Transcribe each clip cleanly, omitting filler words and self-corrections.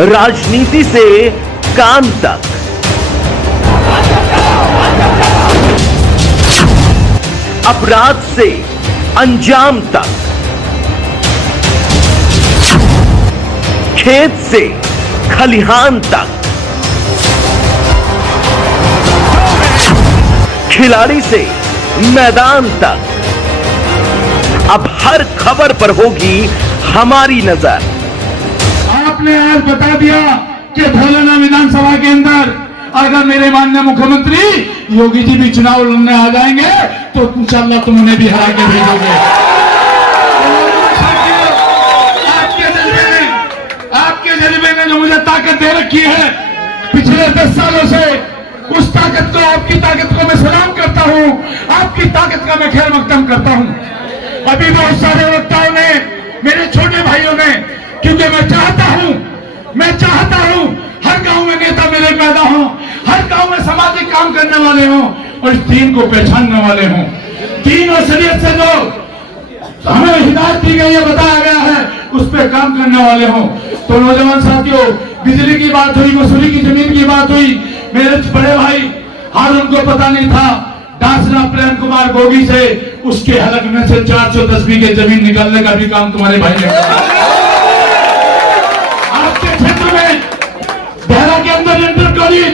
राजनीति से काम तक, अपराध से अंजाम तक, खेत से खलिहान तक, खिलाड़ी से मैदान तक, अब हर खबर पर होगी हमारी नजर। आपने आज बता दिया कि धौलना विधानसभा के अंदर अगर मेरे माननीय मुख्यमंत्री योगी जी भी चुनाव लड़ने आ जाएंगे तो इंशाअल्लाह तुम उन्हें भी हरा के भेजोगे। आपके जज्बे ने जो मुझे ताकत दे रखी है पिछले 10 सालों से, उस ताकत को, आपकी ताकत को मैं सलाम करता हूं। आपकी ताकत का मैं खैर मकदम करता हूं। अभी बहुत सारे वक्ताओं ने, मेरे छोटे भाइयों ने, क्योंकि मैं चाहता हूं हर गांव में नेता मेरे पैदा हों, हर गांव में सामाजिक काम करने वाले हों और इस दीन को पहचानने वाले हों। दीन और शरीयत से जो हमें हिदायत दी गई है, बताया गया है, उस पर काम करने वाले हों। तो नौजवान साथियों, बिजली की बात हुई, मसूरी की जमीन की बात हुई। मेरे बड़े भाई हारून को पता नहीं था, डांसना प्रेम कुमार गोगी से उसके हलक में से 410 बीघे जमीन निकालने का भी काम तुम्हारे भाई ने किया। आपके क्षेत्र में देहरा के अंदर इंटर कॉलेज,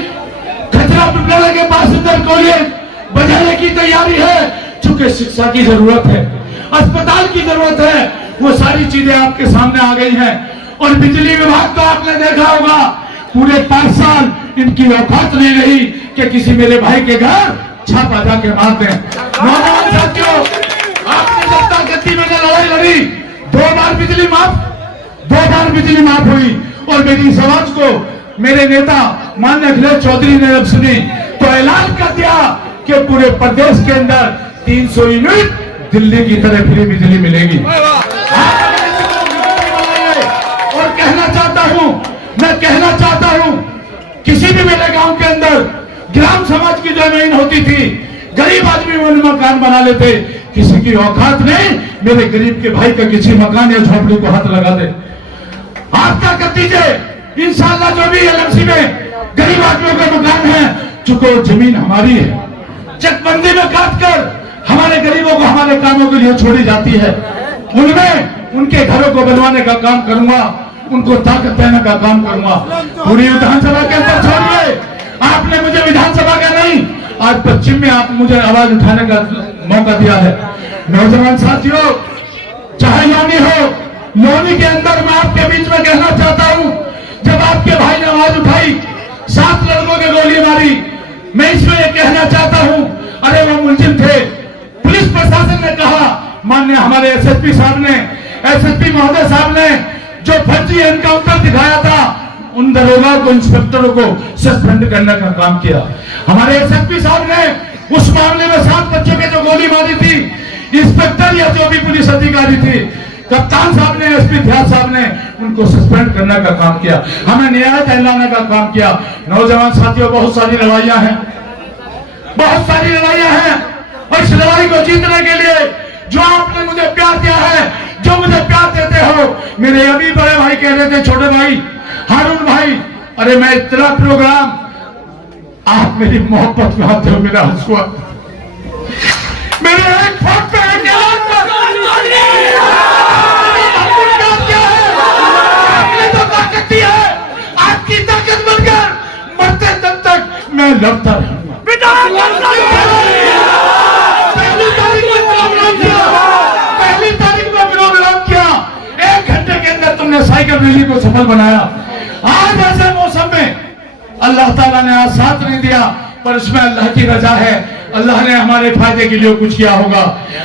खचरा पिपला के पास इंटर कॉलेज बजाने की तैयारी है। चूंकि शिक्षा की जरूरत है, अस्पताल की जरूरत है, वो सारी चीजें आपके सामने आ गई हैं। और बिजली विभाग तो आपने देखा होगा, पूरे 5 साल इनकी औकात नहीं रही कि किसी मेरे भाई के घर छापा जाके मार दें। नौजवान साथियों, आपने जनता गति में लड़ाई लड़ी, 2 बार बिजली माफ हुई। और मेरी इस आवाज को मेरे नेता माननीय अखिलेश चौधरी ने जब सुनी तो ऐलान कर दिया कि पूरे प्रदेश के अंदर 300 यूनिट दिल्ली की तरह फ्री बिजली मिलेगी। और कहना चाहता हूं किसी भी मेरे गांव के अंदर ग्राम समाज की जमीन होती थी, गरीब आदमी वो मकान बना लेते, किसी की औकात नहीं मेरे गरीब के भाई का किसी मकान या झोपड़ी को हाथ लगा दे। आप क्या कर दीजिए, इंशाअल्लाह जो भी एलएमसी में गरीब आदमियों का मकान है, चूंकि जमीन हमारी है, चकबंदी में काट कर हमारे गरीबों को हमारे कामों के लिए छोड़ी जाती है। उनमें उनके घरों को बनवाने का काम करूंगा, उनको ताकत देने का काम करूंगा। पूरी विधानसभा के अंदर छोड़िए, आपने मुझे विधानसभा का नहीं, आज पश्चिम में आप मुझे आवाज उठाने का मौका दिया है। नौजवान साथियों, चाहे लोनी हो, लोनी के अंदर मैं आपके बीच में कहना चाहता हूं, जब आपके भाई ने आवाज उठाई, 7 लड़कों ने गोली मारी, मैं इसमें यह कहना चाहता हूं, अरे वो मुलजिम थे। पुलिस प्रशासन ने कहा, माननीय हमारे एसएसपी साहब ने, एसएसपी महोदय साहब ने जो फर्जी एनकाउंटर दिखाया था, उन दरोगा को, इंस्पेक्टरों को सस्पेंड करने का काम किया। हमारे एसएसपी साहब ने उस मामले में 7 बच्चों के जो गोली मारी थी, इंस्पेक्टर या जो भी पुलिस अधिकारी थे, कप्तान साहब ने, एसपी ध्यान साहब ने उनको सस्पेंड करने का काम किया, हमें न्याय दिलाने का काम किया। नौजवान साथियों, बहुत सारी लड़ाइयां हैं और इस लड़ाई को जीतने के लिए जो आपने मुझे प्यार दिया है, जो मुझे प्यार देते हो, मेरे अभी बड़े भाई कह रहे थे, छोटे भाई हारून भाई, अरे मैं इतना प्रोग्राम, आप मेरी मोहब्बत में आते हो, मेरा हंसुआ मेरे एक फोट पे आपने तो ताकत दी है, आपकी ताकत बनकर मरते दम तक मैं लड़ता रहूंगा। पहली तारीख में प्रोग्राम किया, 1 घंटे के अंदर तुमने साइकिल रैली को सफल बनाया। आज ऐसे मौसम में अल्लाह ताला ने आज साथ नहीं दिया, पर इसमें अल्लाह की रजा है, अल्लाह ने हमारे फायदे के लिए कुछ किया होगा।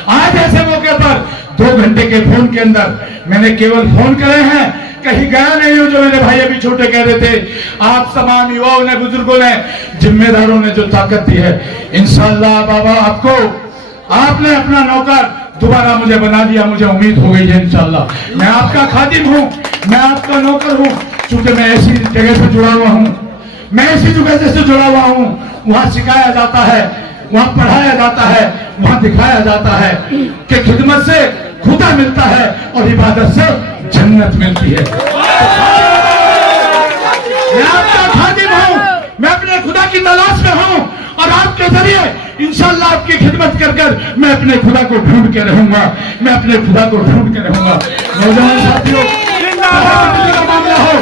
आज ऐसे मौके पर 2 घंटे के फोन के अंदर मैंने केवल फोन करे हैं, कहीं गया नहीं हूं। जो मेरे भाई अभी छोटे कह रहे थे, आप तमाम युवाओं ने, बुजुर्गों ने, जिम्मेदारों ने जो ताकत दी है, इंशाअल्लाह बाबा आपको, आपने अपना नौकर दोबारा मुझे बना दिया, मुझे उम्मीद हो गई है इंशाअल्लाह। मैं आपका खादिम हूं, मैं आपका नौकर हूं, क्योंकि मैं ऐसी जगह से जुड़ा हुआ हूं, मैं ऐसी जगह से जुड़ा हुआ हूं, वहां सिखाया जाता है, वहां पढ़ाया जाता है, वहां दिखाया जाता है कि खिदमत से खुदा मिलता है और इबादत से जन्नत मिलती है। मैं आपका खादिम हूँ, मैं अपने खुदा की तलाश में हूँ और आपके जरिए इंशाल्लाह आपकी खिदमत कर कर मैं अपने खुदा को ढूंढ के रहूंगा, मैं अपने खुदा को ढूंढ के रहूंगा। नौजवान साथियों, चाहे बिजली का मामला हो,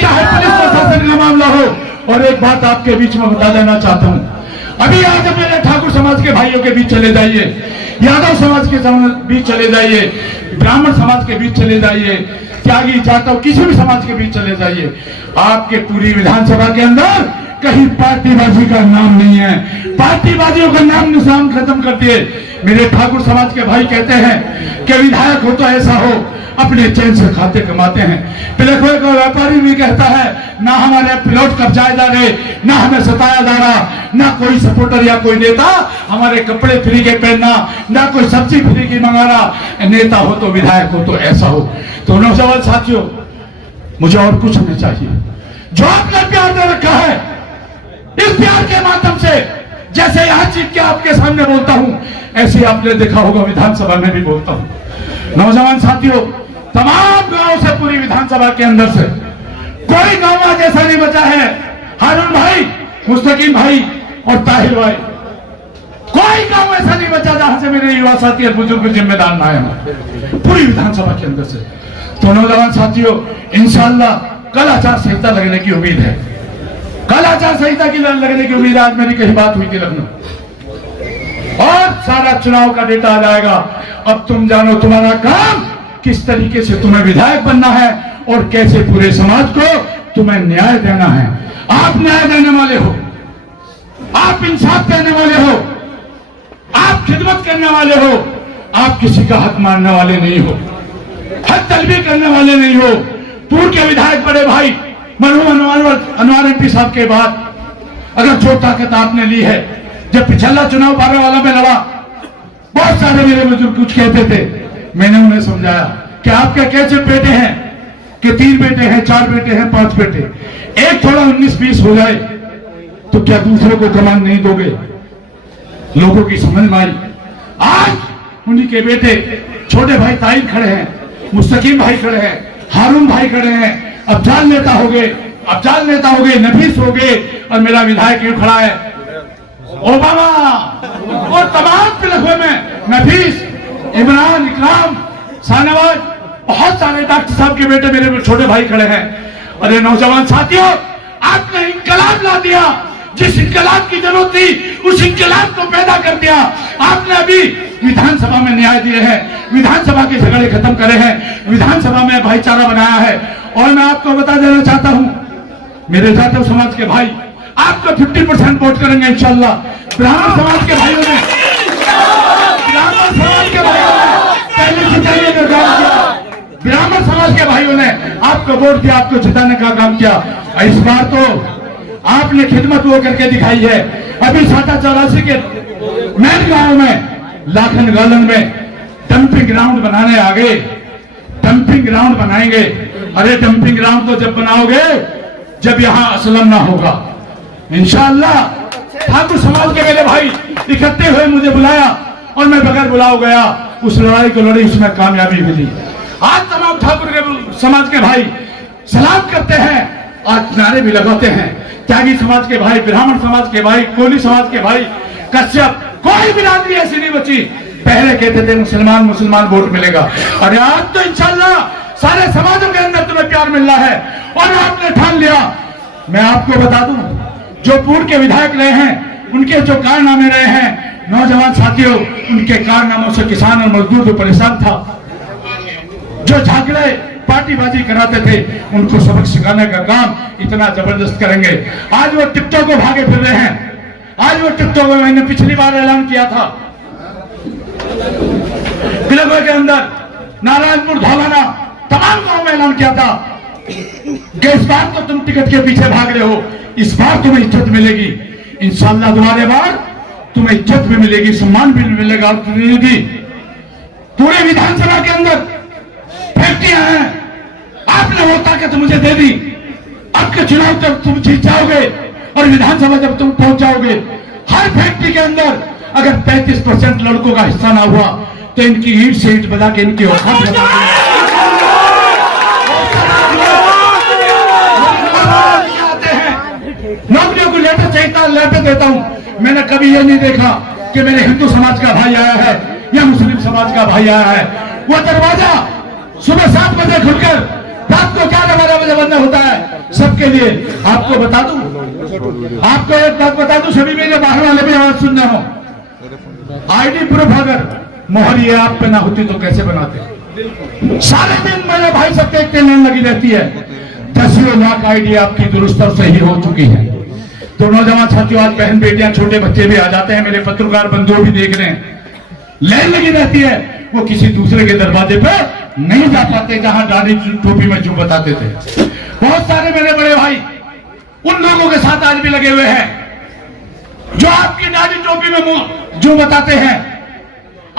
चाहे पुलिस प्रशासन का मामला हो, और एक बात आपके बीच में बता देना चाहता हूँ, अभी आज मेरे ठाकुर समाज के भाइयों के बीच चले जाइए, यादव समाज के बीच चले जाइए, ब्राह्मण समाज के बीच चले जाइए, त्यागी जाटव किसी भी समाज के बीच चले जाइए, आपके पूरी विधानसभा के अंदर कहीं पार्टीबाजी का नाम नहीं है। पार्टीबाजियों का नाम निशान खत्म कर दिए। मेरे ठाकुर समाज के भाई कहते हैं कि विधायक हो तो ऐसा हो अपने चैन से खाते कमाते हैं। पिलखुए का व्यापारी भी कहता है ना हमारे प्लॉट कब्जाए जा रहे, ना हमें सताया जा रहा, ना कोई सपोर्टर या कोई नेता हमारे कपड़े फ्री के पहनना, ना कोई सब्जी फ्री की मंगा रहा। नेता हो तो विधायक हो तो ऐसा हो। तो नौजवान साथियों, मुझे और कुछ नहीं चाहिए। जो आपने प्यार दे रखा है, इस प्यार के माध्यम से जैसे यहां चीख के आपके सामने बोलता हूं, ऐसे आपने देखा होगा विधानसभा में भी बोलता हूं। नौजवान साथियों, तमाम गांवों से पूरी विधानसभा के अंदर से कोई गांव आज ऐसा नहीं बचा है, हारून भाई, मुस्तकीम भाई और ताहिर भाई, कोई गांव ऐसा नहीं बचा जहां से मेरे युवा साथी और बुजुर्ग जिम्मेदार ना आए हों पूरी विधानसभा के अंदर से। तो नौजवान साथियों, इंशाअल्लाह कल आचार संहिता लगने की उम्मीद है, कल आचार संहिता की लगने की उम्मीद है। आज मेरी कहीं बात हुई थी लखनऊ और सारा चुनाव का डेटा आ जाएगा। अब तुम जानो तुम्हारा काम किस तरीके से तुम्हें विधायक बनना है और कैसे पूरे समाज को तुम्हें न्याय देना है। आप न्याय देने वाले हो, आप इंसाफ देने वाले हो, आप खिदमत करने वाले हो, आप किसी का हक मारने वाले नहीं हो, हक तलबी करने वाले नहीं हो। पूर्व के विधायक बड़े भाई मरहूम अनवर एमपी साहब के बाद अगर जो ताकत आपने ली है, जब पिछला चुनाव 12 वाला में लड़ा, बहुत सारे मेरे बुजुर्ग कुछ कहते थे, मैंने उन्हें समझाया कि आपके कैसे बेटे हैं, कि 3 बेटे हैं, 4 बेटे हैं, 5 बेटे, एक थोड़ा 19-20 हो जाए तो क्या दूसरे को कमान नहीं दोगे? लोगों की समझ में आई। आज उन्हीं के बेटे छोटे भाई ताहिर खड़े हैं, मुस्तकीम भाई खड़े हैं, हारून भाई खड़े हैं, अफजाल नेता हो गए, अफजाल नेता हो गए, नफीस हो गए, और मेरा विधायक क्यों खड़ा है ओबामा, और तमाम पिलखुए में नफीस, इमरान, इकराम, शाहनवाज, बहुत सारे डॉक्टर साहब के बेटे मेरे छोटे भाई खड़े हैं। अरे नौजवान साथियों, आपने इंकलाब ला दिया, जिस इंकलाब की जरूरत थी उस इंकलाब को पैदा कर दिया। आपने अभी विधानसभा में न्याय दिए हैं, विधानसभा के झगड़े खत्म करे हैं, विधानसभा में भाईचारा बनाया है। और मैं आपको बता देना चाहता हूं, मेरे जाटव समाज के भाई आपको 50% वोट करेंगे इंशाल्लाह। ब्राह्मण समाज के भाइयों ने, ब्राह्मण समाज के भाइयों ने पहले जिताने का काम किया, ब्राह्मण समाज के भाइयों ने आपको वोट दिया, आपको जिताने का काम किया। इस बार तो आपने खिदमत वो करके दिखाई है। अभी 84 के मेन गांव में, लाखन गालन में डंपिंग ग्राउंड बनाने आ गए, डंपिंग ग्राउंड बनाएंगे। अरे डंपिंग ग्राउंड तो जब बनाओगे जब यहां असलम ना होगा इंशाअल्लाह। ठाकुर समाज के मेरे भाई इकट्ठे हुए, मुझे बुलाया और मैं बगैर बुलाओ गया, उस लड़ाई को लड़ी, उसमें कामयाबी मिली। आज तमाम ठाकुर के समाज के भाई सलाम करते हैं, आज नारे भी लगाते हैं। त्यागी समाज के भाई, ब्राह्मण समाज के भाई, कोली समाज के भाई, कश्यप, कोई बिरादरी ऐसी नहीं बची। पहले कहते थे मुसलमान वोट मिलेगा, अरे आज तो इंशाल्लाह सारे समाजों के अंदर तुम्हें प्यार मिल रहा है और आपने ठान लिया। मैं आपको बता दूं, जो पूर्व के विधायक रहे हैं, उनके जो कारनामे रहे हैं, नौजवान साथियों, उनके कारनामों से किसान और मजदूर जो परेशान था, जो झगड़े पार्टीबाजी कराते थे, उनको सबक सिखाने का काम इतना जबरदस्त करेंगे। आज वो टिकटॉक को भागे फिर रहे हैं, आज वो टिकटॉक में मैंने पिछली बार ऐलान किया था, पिलखुए के अंदर, नारायणपुर, धौलाना, तमाम गांव में ऐलान किया था कि इस बार तो तुम टिकट के पीछे भाग रहे हो, इस बार तुम्हें इज्जत मिलेगी इंशाअल्लाह। तुम्हारे बार तुम्हें इज्जत भी मिलेगी, सम्मान भी मिलेगा। और प्रतिनिधि पूरे विधानसभा के अंदर फैक्ट्रियां हैं, आपने वो ताकत मुझे दे दी। आपके चुनाव जब तुम जीत जाओगे और विधानसभा जब तुम पहुंच जाओगे, हर फैक्ट्री के अंदर अगर 35% लड़कों का हिस्सा ना हुआ तो इनकी ईट से ईट बजा के इनकी औकात को लेटर चाहिए लेटर देता हूं। मैंने कभी ये नहीं देखा कि मेरे हिंदू समाज का भाई आया है या मुस्लिम समाज का भाई आया है। वो दरवाजा सुबह 7 बजे खुलकर रात को 11-12 बजे बंद होता है सबके लिए। आपको बता दूं, आपको एक बात बता दूं, सभी मेरे बाहर वाले भी आवाज सुन रहे हो, आईडी प्रूफ अगर मोहर ये आप पे ना होती तो कैसे बनाते? सारे दिन मेरे भाई सब देखते लाइन लगी रहती है। 10 लाख आईडी आपकी दुरुस्त और सही हो चुकी है। तो नौजवान साथियों, आज बहन बेटियां छोटे बच्चे भी आ जाते हैं, मेरे पत्रकार बंधु भी देख रहे हैं, लाइन लगी रहती है। वो किसी दूसरे के दरवाजे पे नहीं जा पाते जहां दाढ़ी टोपी में जो बताते थे। बहुत सारे मेरे बड़े भाई उन लोगों के साथ आज भी लगे हुए हैं जो आपकी दाढ़ी टोपी में जो बताते हैं,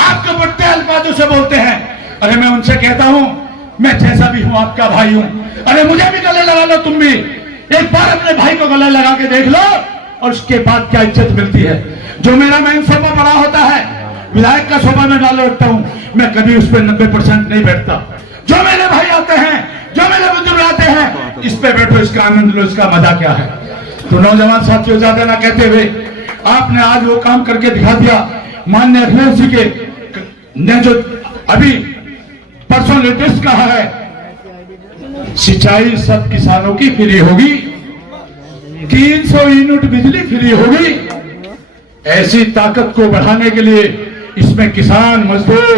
आपको बड़े अल्फाजों से बोलते हैं। अरे मैं उनसे कहता हूं, मैं जैसा भी हूं आपका भाई हूं, अरे मुझे भी गले लगा लो, तुम भी एक बार अपने भाई को गले लगा के देख लो और उसके बाद क्या इज्जत मिलती है। जो मेरा मेन सोफा बड़ा होता है, विधायक का सोफा में डाल रखता हूं, मैं कभी उस पर 90% नहीं बैठता। जो मेरे भाई आते हैं, जो मेरे बुजुर्ग आते हैं, इस पे बैठो, इसका आनंद लो, इसका मजा क्या है। तो नौजवान साथियों, ज्यादा ना कहते हुए आपने आज वो काम करके दिखा दिया। माननीय अखिलेश जी के ने जो अभी परसों लेटेस्ट कहा है, सिंचाई सब किसानों की फ्री होगी, 300 यूनिट बिजली फ्री होगी। ऐसी ताकत को बढ़ाने के लिए इसमें किसान, मजदूर,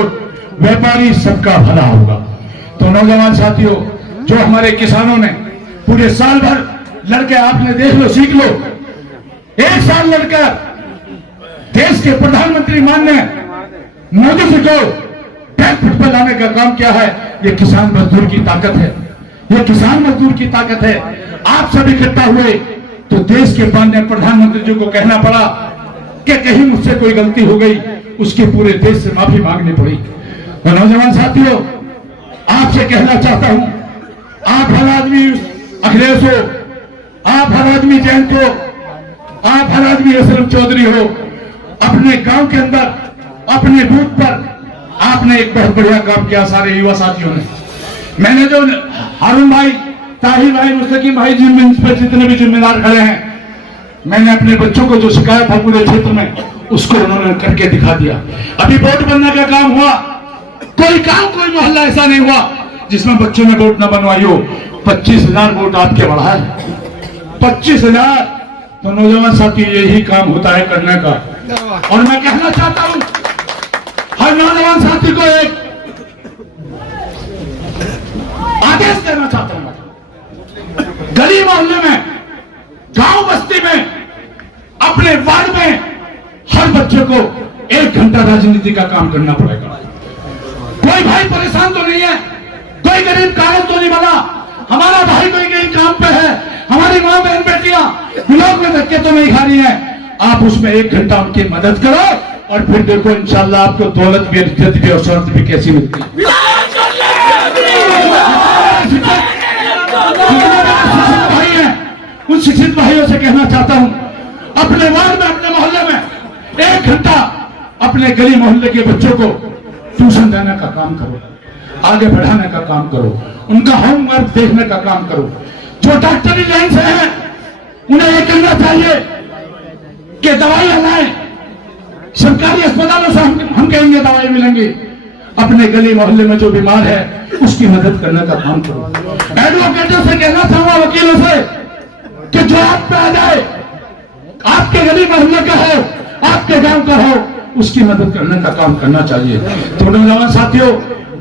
व्यापारी सबका भला होगा। तो नौजवान साथियों, जो हमारे किसानों ने पूरे साल भर लड़के, आपने देख लो, सीख लो, 1 साल लड़कर देश के प्रधानमंत्री माननीय मोदी जी को बैकफुट पर लाने का काम किया है। ये किसान मजदूर की ताकत है, ये किसान मजदूर की ताकत है। आप सब इकट्ठा हुए तो देश के माननीय प्रधानमंत्री जी को कहना पड़ा कि कहीं मुझसे कोई गलती हो गई, उसके पूरे देश से माफी मांगनी पड़ी। तो नौजवान साथियों, आपसे कहना चाहता हूं, आप हर आदमी अखिलेश हो, आप हर आदमी जयंत हो, आप हर आदमी असलम चौधरी हो, अपने गांव के अंदर, अपने बूथ पर आपने एक बहुत बढ़िया काम किया सारे युवा साथियों ने। मैंने जो हारून भाई, ताहिर भाई, मुस्तकीम भाई, जिन पर जितने भी जिम्मेदार खड़े हैं, मैंने अपने बच्चों को जो सिखाया था पूरे क्षेत्र में, उसको उन्होंने करके दिखा दिया। अभी वोट बनने का काम हुआ, कोई काम, कोई मोहल्ला ऐसा नहीं हुआ जिसमें बच्चों ने वोट न बनवाई हो। 25,000 वोट आपके बढ़ा है, 25,000। तो नौजवान साथी, यही काम होता है करने का। और मैं कहना चाहता हूं हर नौजवान साथी को एक आदेश देना चाहता हूं, गली मोहल्ले में, गांव बस्ती में, अपने वार्ड में हर बच्चे को 1 घंटा राजनीति का काम करना पड़ेगा। कोई भाई परेशान तो नहीं है, कोई गरीब कागज तो नहीं बना, हमारा भाई कोई कहीं काम पे है, हमारी मां बहन बेटियां ब्लॉक में धक्के तो नहीं खा रही है। आप उसमें 1 घंटा उनकी मदद करो और फिर देखो इंशाल्लाह आपको दौलत भी, इज्जत भी और शौहरत भी कैसी मिलती है। भाई हैं, उन शिक्षित भाइयों से कहना चाहता हूं, अपने वार्ड में, अपने मोहल्ले में 1 घंटा अपने गली मोहल्ले के बच्चों को ट्यूशन देने का काम करो, आगे बढ़ाने का काम करो, उनका होमवर्क देखने का काम करो। जो डॉक्टरी लाइन से है उन्हें यह करना चाहिए कि दवाइयां लाएं, सरकारी अस्पतालों से हम कहेंगे दवाई मिलेंगी। अपने गली मोहल्ले में जो बीमार है उसकी मदद करने का काम करो। एडवोकेटों से कहना चाहूंगा, वकीलों से, कि जो आप पे आ जाए, आपके गली मोहल्ले का हो, आपके गांव का हो, उसकी मदद करने का काम करना चाहिए। तो नौजवान साथियों,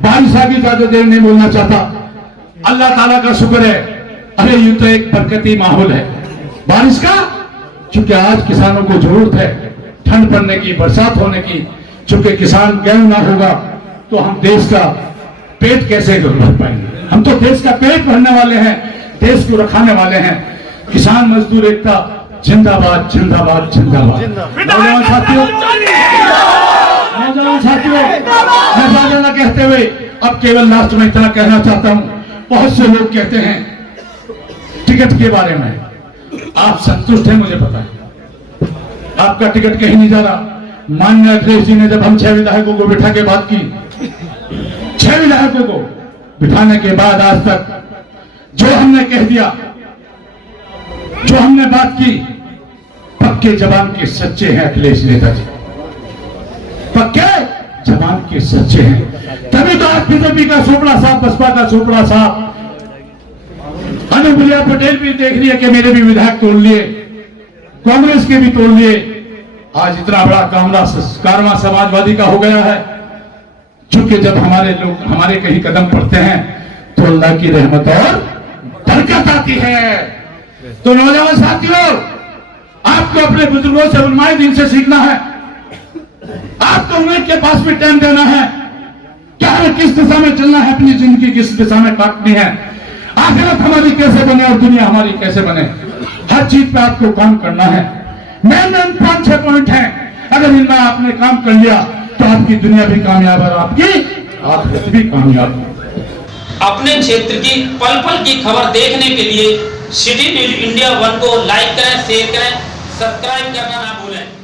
बारिश आ गई, ज्यादा देर नहीं बोलना चाहता। अल्लाह ताला का शुक्र है, अरे यूं तो एक बरकती माहौल है बारिश का, चूंकि आज किसानों को जरूरत है ठंड पड़ने की, बरसात होने की। चूंकि किसान गेहूं ना होगा तो हम देश का पेट कैसे भर पाएंगे। हम तो देश का पेट भरने वाले हैं, देश को रखाने वाले हैं। किसान मजदूर एकता जिंदाबाद, जिंदाबाद, जिंदाबाद। नौजवान साथियों, मैं ज्यादा ना कहते हुए अब केवल लास्ट में इतना कहना चाहता हूं, बहुत से लोग कहते हैं टिकट के बारे में, आप संतुष्ट हैं, मुझे पता है आपका टिकट कहीं नहीं जा रहा। माननीय अखिलेश जी ने जब हम 6 विधायकों को बिठा के बात की, 6 विधायकों को बिठाने के बाद आज तक जो हमने कह दिया, जो हमने बात की, पक्के जबान के सच्चे हैं अखिलेश नेताजी, पक्के जबान के सच्चे हैं। तभी तो आज बीजेपी का चोपड़ा साहब, बसपा का चोपड़ा साहब, अनुप्रिया पटेल भी देख रही है कि मेरे भी विधायक तोड़ लिए, कांग्रेस के भी तोड़ लिए। आज इतना बड़ा कारवां समाजवादी का हो गया है। चूंकि जब हमारे लोग हमारे कहीं कदम पड़ते हैं तो अल्लाह की रहमत और बरकत आती है। तो नौजवान साथियों, आपको अपने बुजुर्गों से उलमाए दीन से सीखना है। आपको उन्हीं के पास भी टाइम देना है, क्या हमें किस दिशा में चलना है, अपनी जिंदगी किस दिशा में काटनी है, आखिरत हमारी कैसे बने और दुनिया हमारी कैसे बने, हर चीज पे आपको काम करना है। मेन 5-6 पॉइंट हैं, अगर इनमें आपने काम कर लिया तो आपकी दुनिया भी कामयाब और आपकी आखिरत भी कामयाब। अपने क्षेत्र की पल पल की खबर देखने के लिए सिटी न्यूज इंडिया 1 को लाइक करें, शेयर करें, सब्सक्राइब करना ना भूलें।